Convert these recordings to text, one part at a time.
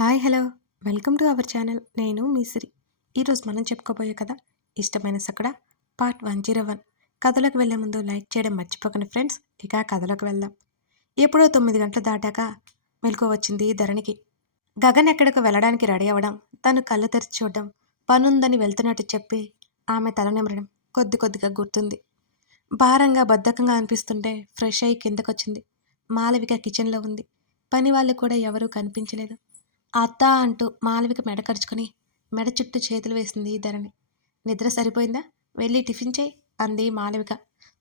Hi hello welcome to our channel. నేను మీ సిరి. ఈరోజు మనం చెప్పుకోబోయే కథ ఇష్టమైన సకడ పార్ట్ 101. కథలోకి వెళ్ళే ముందు లైక్ చేయడం మర్చిపోకండి ఫ్రెండ్స్. ఇక కథలోకి వెళ్దాం. ఎప్పుడో 9 గంటలు దాటాక మెలకు వచ్చింది ధరణికి. గగన్ ఎక్కడికి వెళ్ళడానికి రెడీ అవ్వడం, తను కళ్ళు తెరిచి చూడడం, పనుందని వెళ్తున్నట్టు చెప్పి ఆమె తల నిమరడం కొద్ది కొద్దిగా గుర్తుంది. భారంగా బద్ధకంగా అనిపిస్తుంటే ఫ్రెష్ అయ్యి కిందకొచ్చింది. మాలవిక కిచెన్లో ఉంది. పని వాళ్ళు కూడా ఎవరూ కనిపించలేదు. అత్త అంటూ మాలవిక మెడ కరుచుకుని మెడ చుట్టూ చేతులు వేసింది ధరణి. నిద్ర సరిపోయిందా? వెళ్ళి టిఫిన్ చేయి అంది మాలవిక.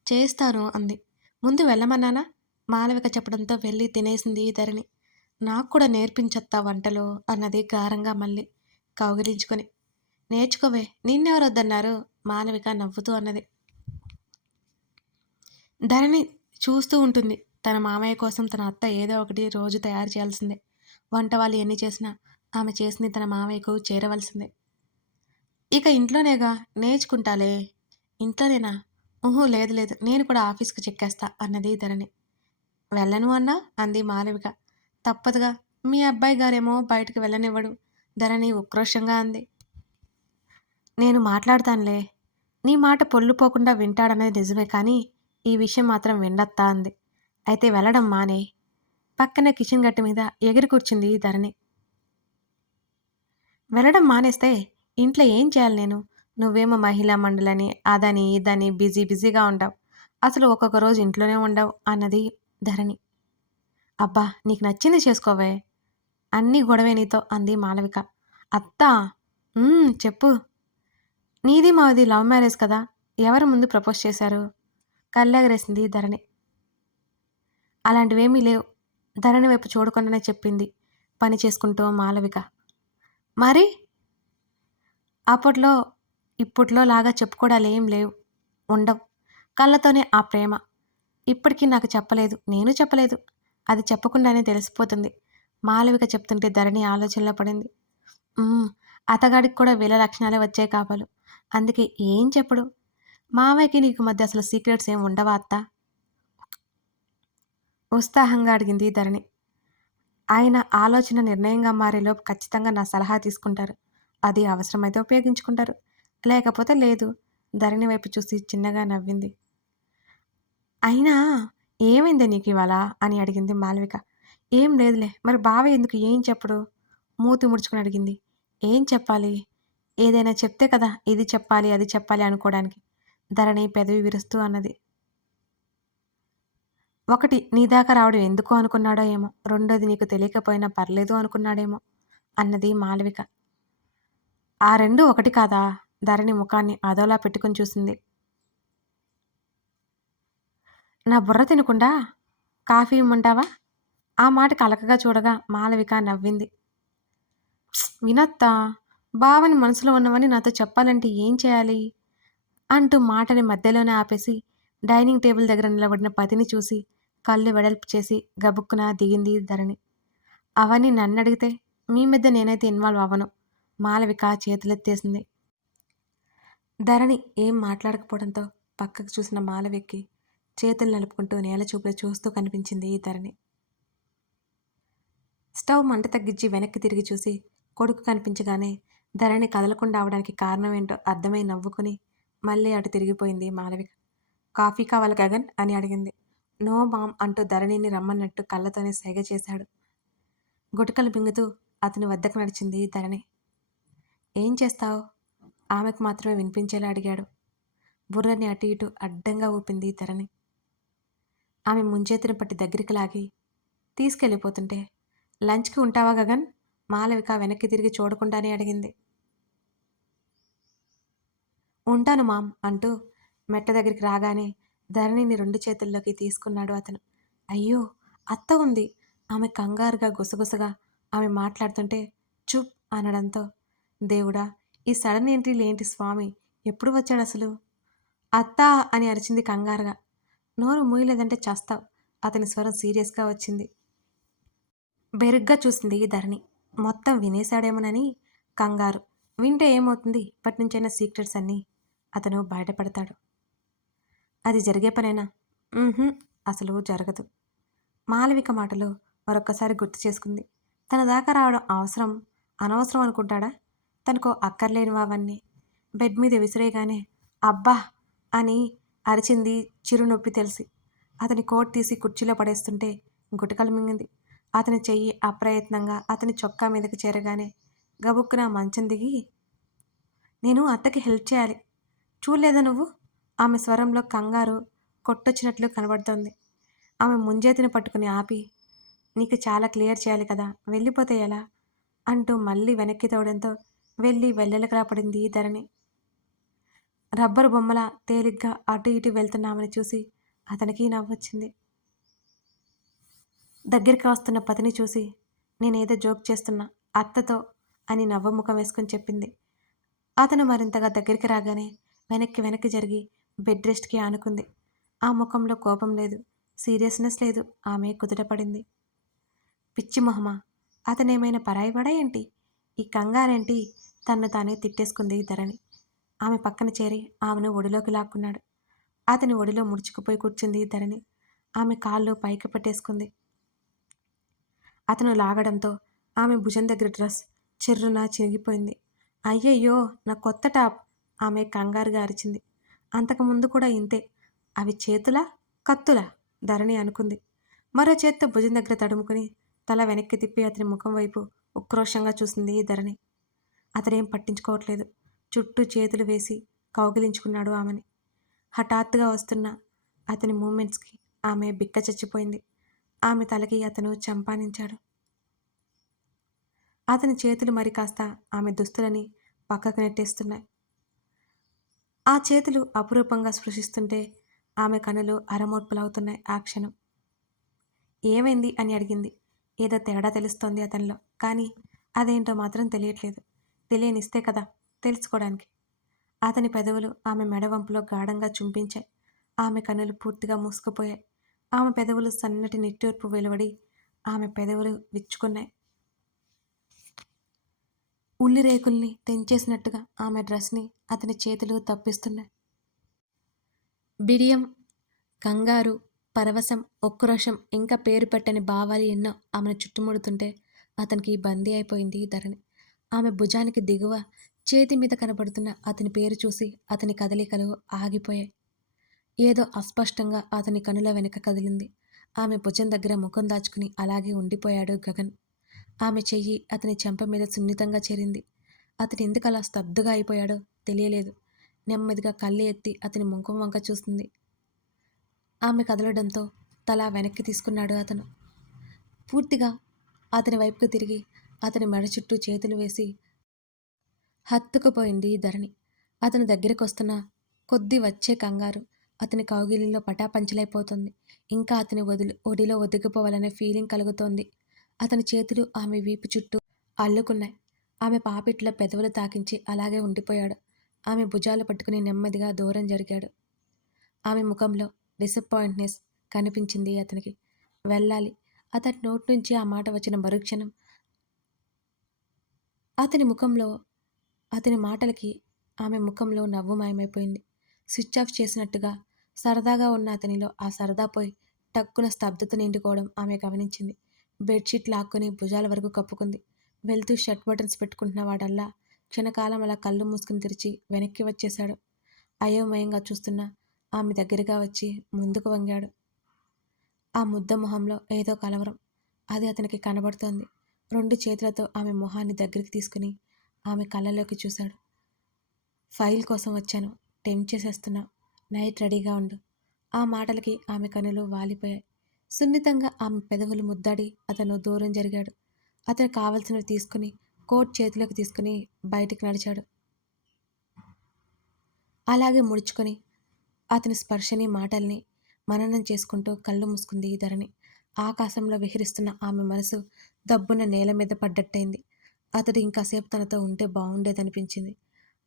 చేస్తాను అంది. ముందు వెళ్ళమన్నానా? మాలవిక చెప్పడంతో వెళ్ళి తినేసింది ధరణి. నాకు కూడా నేర్పించొత్తా వంటలు అన్నది గారంగా మళ్ళీ కౌగిలించుకొని. నేర్చుకోవే, నిన్నెవరొద్దన్నారు? మాలవిక నవ్వుతూ అన్నది. ధరణి చూస్తూ ఉంటుంది. తన మామయ్య కోసం తన అత్త ఏదో ఒకటి రోజు తయారు చేయాల్సిందే. వంట వాళ్ళు ఎన్ని చేసినా ఆమె చేసింది తన మామయ్యకు చేరవలసిందే. ఇక ఇంట్లోనేగా, నేర్చుకుంటాలే. ఇంట్లోనేనా? ఊహూ, లేదు లేదు, నేను కూడా ఆఫీస్కి చెక్కేస్తా అన్నది ధరణి. వెళ్ళను అన్నా అంది మాలవిక. తప్పదుగా, మీ అబ్బాయి గారేమో బయటకు వెళ్ళనివ్వడు ధరణి ఉక్రోషంగా అంది. నేను మాట్లాడతానులే. నీ మాట పొల్లు పోకుండా వింటాడనేది నిజమే, కానీ ఈ విషయం మాత్రం విండత్తా అంది. అయితే వెళ్ళడం మానే. పక్కన కిచెన్ గట్టు మీద ఎగిరి కూర్చుంది ధరణి. వెళ్ళడం మానేస్తే ఇంట్లో ఏం చేయాలి నేను? నువ్వేమో మహిళా మండలని అదని ఇదని బిజీగా ఉండవు. అసలు ఒక్కొక్క రోజు ఇంట్లోనే ఉండవు అన్నది ధరణి. అబ్బా, నీకు నచ్చింది చేసుకోవే. అన్నీ గొడవే నీతో అంది మాలవిక. అత్తా, చెప్పు. నీది మాది లవ్ మ్యారేజ్ కదా, ఎవరు ముందు ప్రపోజ్ చేశారు? కళ్ళెగరేసింది ధరణి. అలాంటివేమీ లేవు. ధరణి వైపు చూడకుండానే చెప్పింది పని చేసుకుంటూ మాలవిక. మరి అప్పట్లో ఇప్పట్లో లాగా చెప్పుకోవడాలు ఏం లేవు, ఉండవు. కళ్ళతోనే ఆ ప్రేమ. ఇప్పటికీ నాకు చెప్పలేదు, నేను చెప్పలేదు. అది చెప్పకుండానే తెలిసిపోతుంది. మాలవిక చెప్తుంటే ధరణి ఆలోచనలో పడింది. అతగాడికి కూడా వీళ్ళ లక్షణాలే వచ్చాయి కాపాలు. అందుకే ఏం చెప్పడు. మావయ్యకి నీకు మధ్య అసలు సీక్రెట్స్ ఏం ఉండవా అత్త? ఉత్సాహంగా అడిగింది ధరణి. ఆయన ఆలోచన నిర్ణయంగా మారేలోపు ఖచ్చితంగా నా సలహా తీసుకుంటారు. అది అవసరమైతే ఉపయోగించుకుంటారు, లేకపోతే లేదు. ధరణి వైపు చూసి చిన్నగా నవ్వింది. అయినా ఏమైందే నీకు ఇవాళ అని అడిగింది మాలవిక. ఏం లేదులే. మరి బావ ఎందుకు ఏం చెప్పడు? మూతి ముడుచుకుని అడిగింది. ఏం చెప్పాలి? ఏదైనా చెప్తే కదా ఇది చెప్పాలి అది చెప్పాలి అనుకోవడానికి. ధరణి పెదవి విరుస్తూ అన్నది. ఒకటి, నీ దాకా రావడం ఎందుకు అనుకున్నాడో ఏమో. రెండోది, నీకు తెలియకపోయినా పర్లేదు అనుకున్నాడేమో అన్నది మాలవిక. ఆ రెండు ఒకటి కాదా? ధరణి ముఖాన్ని అదోలా పెట్టుకుని చూసింది. నా బుర్ర తినకుండా కాఫీ ఇమ్మంటావా? ఆ మాటకి అలకగా చూడగా మాలవిక నవ్వింది. వినత్తా, బావని మనసులో ఉన్నవని నాతో చెప్పాలంటే ఏం చేయాలి అంటూ మాటని మధ్యలోనే ఆపేసి డైనింగ్ టేబుల్ దగ్గర నిలబడిన పతిని చూసి కళ్ళు వెడల్పు చేసి గబుక్కున దిగింది ధరణి. అవన్నీ నన్ను అడిగితే మీ మధ్య నేనైతే ఇన్వాల్వ్ అవ్వను. మాలవిక చేతులెత్తేసింది. ధరణి ఏం మాట్లాడకపోవడంతో పక్కకు చూసిన మాలవికకి చేతులు నలుపుకుంటూ నేల చూపులు చూస్తూ కనిపించింది ధరణి. స్టవ్ మంట తగ్గించి వెనక్కి తిరిగి చూసి కొడుకు కనిపించగానే ధరణి కదలకుండా అవడానికి కారణం ఏంటో అర్థమై నవ్వుకుని మళ్ళీ అటు తిరిగిపోయింది మాలవిక. కాఫీ కావాలి గగన్ అని అడిగింది. నో మామ్ అంటూ ధరణిని రమ్మన్నట్టు కళ్ళతోనే సైగ చేశాడు. గుటకలు మింగుతూ అతని వద్దకు నడిచింది ధరణి. ఏం చేస్తావు? ఆమెకు మాత్రమే వినిపించేలా అడిగాడు. బుర్రని అటు ఇటు అడ్డంగా ఊపింది ధరణి. ఆమె ముంచేతిని పట్టి దగ్గరికి లాగి తీసుకెళ్ళిపోతుంటే, లంచ్కి ఉంటావా గగన్? మాలవిక వెనక్కి తిరిగి చూడకుండానే అడిగింది. ఉంటాను మామ్ అంటూ మెట్ట దగ్గరికి రాగానే ధరణిని 2 చేతుల్లోకి తీసుకున్నాడు అతను. అయ్యో, అత్త ఉంది. ఆమె కంగారుగా గుసగుసగా ఆమె మాట్లాడుతుంటే చుప్ అనడంతో, దేవుడా, ఈ సడన్ ఎంట్రీలు ఏంటి స్వామి, ఎప్పుడు వచ్చాడు అసలు? అత్తా అని అరిచింది కంగారుగా. నోరు మూయలేదంటే చస్తావు. అతని స్వరం సీరియస్గా వచ్చింది. బెరుగ్గా చూసింది ధరణి. మొత్తం వినేశాడేమోనని కంగారు. వింటే ఏమవుతుంది? ఇప్పటినుంచైనా సీక్రెట్స్ అన్నీ అతను బయటపడతాడు. అది జరిగే పనేనా? అసలు జరగదు. మాలవిక మాటలు మరొక్కసారి గుర్తు చేసుకుంది. తన దాకా రావడం అవసరం, అనవసరం అనుకుంటాడా? తనకు అక్కర్లేనివి అవన్నీ. బెడ్ మీద విసిరేయగానే అబ్బా! అని అరిచింది చిరునొప్పి తెలిసి. అతని కోట్ తీసి కుర్చీలో పడేస్తుంటే గుటకలు మింగింది. అతని చెయ్యి అప్రయత్నంగా అతని చొక్కా మీదకి చేరగానే గబుక్కున మంచం దిగి నేను అత్తకి హెల్ప్ చేయాలి. చూడలేదా నువ్వు? ఆమె స్వరంలో కంగారు కొట్టొచ్చినట్లు కనబడుతోంది. ఆమె ముంజేతిని పట్టుకుని ఆపి నీకు చాలా క్లియర్ చేయాలి కదా, వెళ్ళిపోతే ఎలా? అంటూ మళ్ళీ వెనక్కి తోవడంతో వెళ్ళి వెల్లెలకలా పడింది ధరణి. రబ్బరు బొమ్మలా తేలిగ్గా అటు ఇటు వెళ్తున్నామని చూసి అతనికి నవ్వొచ్చింది. దగ్గరికి వస్తున్న పతిని చూసి నేనేదో జోక్ చేస్తున్నా అత్తతో అని నవ్వముఖం వేసుకుని చెప్పింది. అతను మరింతగా దగ్గరికి రాగానే వెనక్కి వెనక్కి జరిగి బెడ్ రెస్ట్కి ఆనుకుంది. ఆ ముఖంలో కోపం లేదు, సీరియస్నెస్ లేదు. ఆమె కుదుటపడింది. పిచ్చి మొహమా, అతనేమైనా పరాయివాడా ఏంటి? ఈ కంగారేంటి? తన్ను తానే తిట్టేసుకుంది ధరణి. ఆమె పక్కన చేరి ఆమెను ఒడిలోకి లాక్కున్నాడు. అతని ఒడిలో ముడుచుకుపోయి కూర్చుంది ధరణి. ఆమె కాళ్ళు పైకి పట్టేసుకుంది. అతను లాగడంతో ఆమె భుజం దగ్గర డ్రెస్ చిర్రున చిరిగిపోయింది. అయ్యయ్యో, నా కొత్త టాప్! ఆమె కంగారుగా అరిచింది. అంతకుముందు కూడా ఇంతే. అవి చేతులా, కత్తులా? ధరణి అనుకుంది. మరో చేత్తో భుజం దగ్గర తడుముకుని తల వెనక్కి తిప్పి అతని ముఖం వైపు ఉక్రోషంగా చూసింది ధరణి. అతనేం పట్టించుకోవట్లేదు. చుట్టూ చేతులు వేసి కౌగిలించుకున్నాడు ఆమెని. హఠాత్తుగా వస్తున్న అతని మూమెంట్స్కి ఆమె బిక్క చచ్చిపోయింది. ఆమె తలకి అతను చంపానించాడు. అతని చేతులు మరి కాస్త ఆమె దుస్తులని పక్కకు నెట్టేస్తున్నాయి. ఆ చేతులు అపురూపంగా స్పృశిస్తుంటే ఆమె కనులు అరమోడ్పులవుతున్నాయి ఆ క్షణం. ఏమైంది అని అడిగింది. ఏదో తేడా తెలుస్తోంది అతనిలో, కానీ అదేంటో మాత్రం తెలియట్లేదు. తెలియనిస్తే కదా తెలుసుకోవడానికి. అతని పెదవులు ఆమె మెడవంపులో గాఢంగా చుంపించాయి. ఆమె కనులు పూర్తిగా మూసుకుపోయాయి. ఆమె పెదవులు సన్నటి నిట్టూర్పు వెలువడి ఆమె పెదవులు విచ్చుకున్నాయి. ఉల్లి రేకుల్ని తెంచేసినట్టుగా ఆమె డ్రెస్ని అతని చేతులు తప్పిస్తున్నాయి. బిడియం, కంగారు, పరవశం, ఉక్రోషం, ఇంకా పేరు పెట్టని భావాలు ఎన్నో ఆమెను చుట్టుముడుతుంటే అతనికి బందీ అయిపోయింది ధరణి. ఆమె భుజానికి దిగువ చేతి మీద కనబడుతున్న అతని పేరు చూసి అతని కదలికలు ఆగిపోయాయి. ఏదో అస్పష్టంగా అతని కనుల వెనుక కదిలింది. ఆమె భుజం దగ్గర ముఖం దాచుకుని అలాగే ఉండిపోయాడు గగన్. ఆమె చెయ్యి అతని చెంప మీద సున్నితంగా చేరింది. అతను ఎందుకు అలా స్తబ్దుగా అయిపోయాడో తెలియలేదు. నెమ్మదిగా కళ్ళు ఎత్తి అతని ముఖం వంక చూస్తుంది. ఆమె కదలడంతో తల వెనక్కి తీసుకున్నాడు అతను. పూర్తిగా అతని వైపుకు తిరిగి అతని మెడ చుట్టూ చేతులు వేసి హత్తుకుపోయింది ధరణి. అతని దగ్గరికి వస్తున్న కొద్ది వచ్చే కంగారు అతని కౌగిలిలో పటాపంచలైపోతుంది. ఇంకా అతని ఒడిలో ఒదిగిపోవాలనే ఫీలింగ్ కలుగుతోంది. అతని చేతులు ఆమె వీపు చుట్టూ అల్లుకున్నాయి. ఆమె పాపిట్లో పెదవులు తాకించి అలాగే ఉండిపోయాడు. ఆమె భుజాలు పట్టుకుని నెమ్మదిగా దూరం జరిగాడు. ఆమె ముఖంలో డిసప్పాయింట్నెస్ కనిపించింది అతనికి. వెళ్ళాలి. అతని నోటి నుంచి ఆ మాట వచ్చిన మరుక్షణం అతని మాటలకి ఆమె ముఖంలో నవ్వు మాయమైపోయింది. స్విచ్ ఆఫ్ చేసినట్టుగా సరదాగా ఉన్న అతనిలో ఆ సరదా పోయి టక్కున స్తబ్దత నిండుకోవడం ఆమె గమనించింది. బెడ్షీట్ లాక్కొని భుజాల వరకు కప్పుకుంది. వెళ్తూ షర్ట్ బటన్స్ పెట్టుకుంటున్న వాడల్లా క్షణకాలం అలా కళ్ళు మూసుకుని తెరిచి వెనక్కి వచ్చేశాడు. అయోమయంగా చూస్తున్న ఆమె దగ్గరగా వచ్చి ముందుకు వంగాడు. ఆ ముద్ద మొహంలో ఏదో కలవరం. అది అతనికి కనబడుతోంది. 2 చేతులతో ఆమె మొహాన్ని దగ్గరికి తీసుకుని ఆమె కళ్ళలోకి చూశాడు. ఫైల్ కోసం వచ్చాను. టెంప్ట్ చేసేస్తున్నా. నైట్ రెడీగా ఉండు. ఆ మాటలకి ఆమె కనులు వాలిపోయాయి. సున్నితంగా ఆమె పెదవులు ముద్దాడి అతను దూరం జరిగాడు. అతను కావలసినవి తీసుకుని కోట్ చేతిలోకి తీసుకుని బయటికి నడిచాడు. అలాగే ముడుచుకొని అతని స్పర్శని మాటల్ని మననం చేసుకుంటూ కళ్ళు మూసుకుంది ధరణి. ఆకాశంలో విహరిస్తున్న ఆమె మనసు దబ్బున నేల మీద పడ్డట్టయింది. అతడు ఇంకాసేపు తనతో ఉంటే బాగుండేదనిపించింది.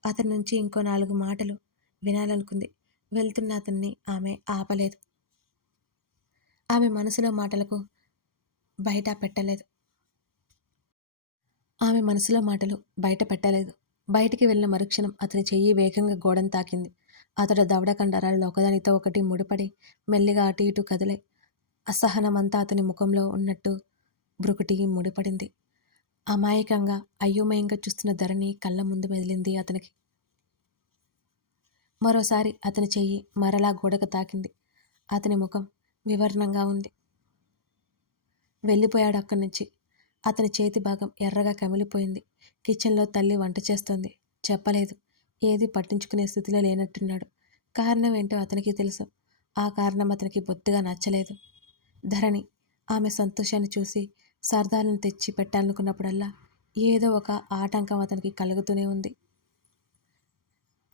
అతని నుంచి ఇంకో 4 మాటలు వినాలనుకుంది. వెళ్తున్న అతన్ని ఆమె ఆపలేదు. ఆమె మనసులో మాటలకు బయట పెట్టలేదు. బయటికి వెళ్ళిన మరుక్షణం అతని చెయ్యి వేగంగా గోడను తాకింది. అతడు దవడ కండరాలు ఒకదానితో ఒకటి ముడిపడి మెల్లిగా అటు ఇటు కదిలే. అసహనమంతా అతని ముఖంలో ఉన్నట్టు బ్రుకుటి ముడిపడింది. అమాయకంగా అయోమయంగా చూస్తున్న ధరణి కళ్ళ ముందు మెదిలింది అతనికి. మరోసారి అతని చెయ్యి మరలా గోడకు తాకింది. అతని ముఖం వివర్ణంగా ఉంది. వెళ్ళిపోయాడు అక్కడి నుంచి. అతని చేతి భాగం ఎర్రగా కమిలిపోయింది. కిచెన్లో తల్లి వంట చేస్తోంది. చెప్పలేదు. ఏది పట్టించుకునే స్థితిలో లేనట్టున్నాడు. కారణం ఏంటో అతనికి తెలుసు. ఆ కారణం అతనికి బొత్తిగా నచ్చలేదు. ధరణి ఆమె సంతోషాన్ని చూసి సరదాలను తెచ్చి పెట్టాలనుకున్నప్పుడల్లా ఏదో ఒక ఆటంకం అతనికి కలుగుతూనే ఉంది.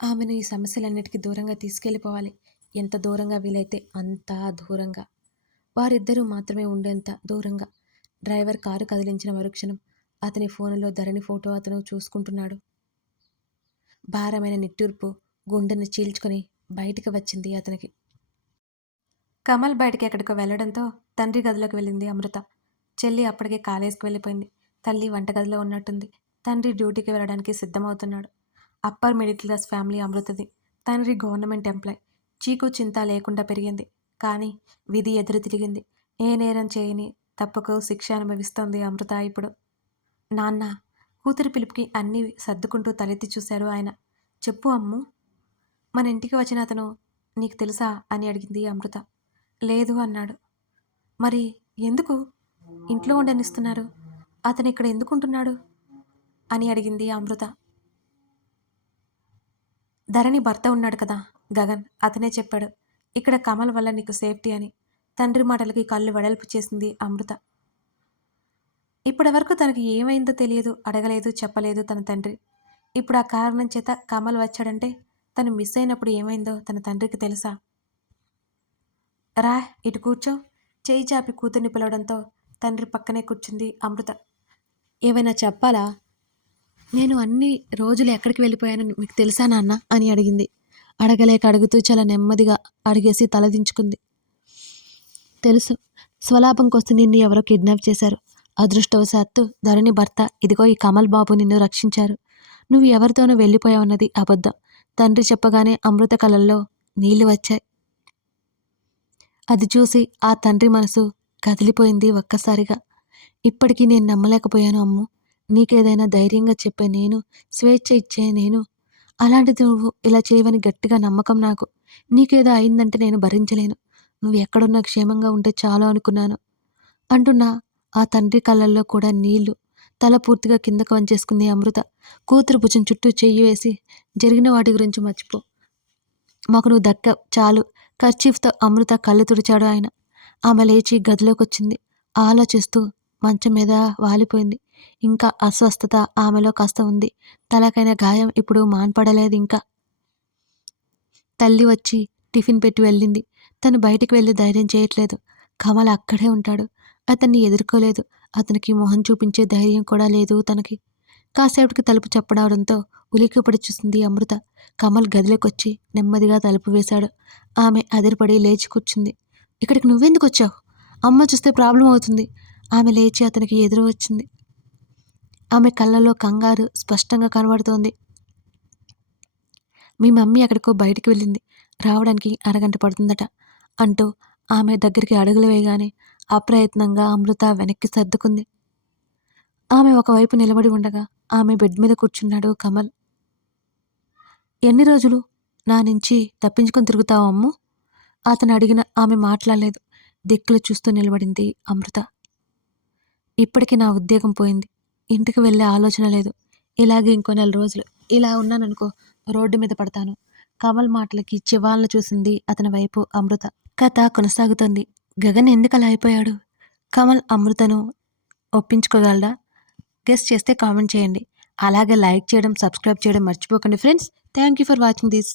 ఆమెను ఈ సమస్యలన్నిటికీ దూరంగా తీసుకెళ్ళిపోవాలి. ఎంత దూరంగా వీలైతే అంత దూరంగా. వారిద్దరూ మాత్రమే ఉండేంత దూరంగా. డ్రైవర్ కారు కదిలించిన మరుక్షణం అతని ఫోనులో ధరణి ఫోటో అతను చూసుకుంటున్నాడు. భారమైన నిట్టూర్పు గుండెను చీల్చుకొని బయటికి వచ్చింది అతనికి. కమల్ బయటికి ఎక్కడికో వెళ్లడంతో తండ్రి గదిలోకి వెళ్ళింది అమృత. చెల్లి అప్పటికే కాలేజీకి వెళ్ళిపోయింది. తల్లి వంటగదిలో ఉన్నట్టుంది. తండ్రి డ్యూటీకి వెళ్ళడానికి సిద్ధమవుతున్నాడు. అప్పర్ మిడిల్ క్లాస్ ఫ్యామిలీ అమృతది. తండ్రి గవర్నమెంట్ ఎంప్లాయ్. చీకు చింత లేకుండా పెరిగింది. కానీ విధి ఎదురు తిరిగింది. ఏ నేరం చేయని తప్పుకు శిక్ష అనుభవిస్తోంది అమృత ఇప్పుడు. నాన్న కూతురి పిలుపుకి అన్నీ సర్దుకుంటూ తలెత్తి చూశారు ఆయన. చెప్పు అమ్ము, మన ఇంటికి వచ్చిన అతను నీకు తెలుసా అని అడిగింది అమృత. లేదు అన్నాడు. మరి ఎందుకు ఇంట్లో ఉండనిస్తున్నారు? అతను ఇక్కడ ఎందుకుంటున్నాడు అని అడిగింది అమృత. ధరణి భర్త ఉన్నాడు కదా గగన్, అతనే చెప్పాడు ఇక్కడ కమల్ వల్ల నీకు సేఫ్టీ అని. తండ్రి మాటలకి కళ్ళు వెడల్పు చేసింది అమృత. ఇప్పటి వరకు తనకి ఏమైందో తెలియదు, అడగలేదు, చెప్పలేదు తన తండ్రి. ఇప్పుడు ఆ కారణం చేత కమల్ వచ్చాడంటే తను మిస్ అయినప్పుడు ఏమైందో తన తండ్రికి తెలుసా? రా ఇటు కూర్చో. చేయి చాపి కూతుర్ని పిలవడంతో తండ్రి పక్కనే కూర్చుంది అమృత. ఏమైనా చెప్పాలా? నేను అన్ని రోజులు ఎక్కడికి వెళ్ళిపోయానని మీకు తెలుసా నాన్న అని అడిగింది. అడగలేక అడుగుతూ చాలా నెమ్మదిగా అడిగేసి తలదించుకుంది. తెలుసు, స్వలాభంకొస్తే నిన్ను ఎవరో కిడ్నాప్ చేశారు. అదృష్టవశాత్తు ధరణి భర్త ఇదిగో ఈ కమల్ బాబు నిన్ను రక్షించారు. నువ్వు ఎవరితోనూ వెళ్ళిపోయావన్నది అబద్ధం. తండ్రి చెప్పగానే అమృత కళల్లో నీళ్లు వచ్చాయి. అది చూసి ఆ తండ్రి మనసు కదిలిపోయింది ఒక్కసారిగా. ఇప్పటికీ నేను నమ్మలేకపోయాను అమ్ము. నీకేదైనా ధైర్యంగా చెప్పే నేను, స్వేచ్ఛ ఇచ్చే నేను. అలాంటిది నువ్వు ఇలా చేయవని గట్టిగా నమ్మకం నాకు. నీకేదో అయిందంటే నేను భరించలేను. నువ్వు ఎక్కడున్నా క్షేమంగా ఉంటే చాలు అనుకున్నాను అంటున్నా ఆ తండ్రి కళ్ళల్లో కూడా నీళ్లు. తల పూర్తిగా కిందకు వంచేసుకుంది అమృత. కూతురు భుజం చుట్టూ చెయ్యి వేసి జరిగిన వాటి గురించి మర్చిపో, మాకు నువ్వు దక్కావు చాలు. కర్చీఫ్తో అమృత కళ్ళు తుడిచాడు ఆయన. ఆమె లేచి గదిలోకి వచ్చింది. ఆలోచిస్తూ మంచం మీద వాలిపోయింది. ఇంకా అస్వస్థత ఆమెలో కాస్త ఉంది. తలకైన గాయం ఇప్పుడు మాన్పడలేదు ఇంకా. తల్లి వచ్చి టిఫిన్ పెట్టి వెళ్ళింది. తను బయటికి వెళ్ళి ధైర్యం చేయట్లేదు. కమల్ అక్కడే ఉంటాడు. అతన్ని ఎదుర్కోలేదు. అతనికి మొహం చూపించే ధైర్యం కూడా లేదు తనకి. కాసేపటికి తలుపు చప్పడవడంతో ఉలిక్కిపడి చూసింది అమృత. కమల్ గదిలోకొచ్చి నెమ్మదిగా తలుపు వేశాడు. ఆమె అదిరిపడి లేచి కూర్చుంది. ఇక్కడికి నువ్వెందుకు వచ్చావు? అమ్మ చూస్తే ప్రాబ్లం అవుతుంది. ఆమె లేచి అతనికి ఎదురు వచ్చింది. ఆమె కళ్ళలో కంగారు స్పష్టంగా కనబడుతోంది. మీ మమ్మీ ఎక్కడికో బయటికి వెళ్ళింది, రావడానికి అరగంట పడుతుందట అంటూ ఆమె దగ్గరికి అడుగులు వేయగానే అప్రయత్నంగా అమృత వెనక్కి సర్దుకుంది. ఆమె ఒకవైపు నిలబడి ఉండగా ఆమె బెడ్ మీద కూర్చున్నాడు కమల్. ఎన్ని రోజులు నా నుంచి తప్పించుకొని తిరుగుతావు అమ్ము? అతను అడిగిన ఆమె మాట్లాడలేదు. దిక్కులు చూస్తూ నిలబడింది అమృత. ఇప్పటికీ నా ఉద్యోగం పోయింది. ఇంటికి వెళ్ళే ఆలోచన లేదు. ఇలాగే ఇంకో 4 రోజులు ఇలా ఉన్నాననుకో రోడ్డు మీద పడతాను. కమల్ మాటలకి చివాలను చూసింది అతని వైపు అమృత. కథ కొనసాగుతుంది. గగన్ ఎందుకలా అయిపోయాడు? కమల్ అమృతను ఒప్పించుకోగలడా? గెస్ చేస్తే కామెంట్ చేయండి. అలాగే లైక్ చేయడం, సబ్స్క్రైబ్ చేయడం మర్చిపోకండి friends. Thank you for watching this.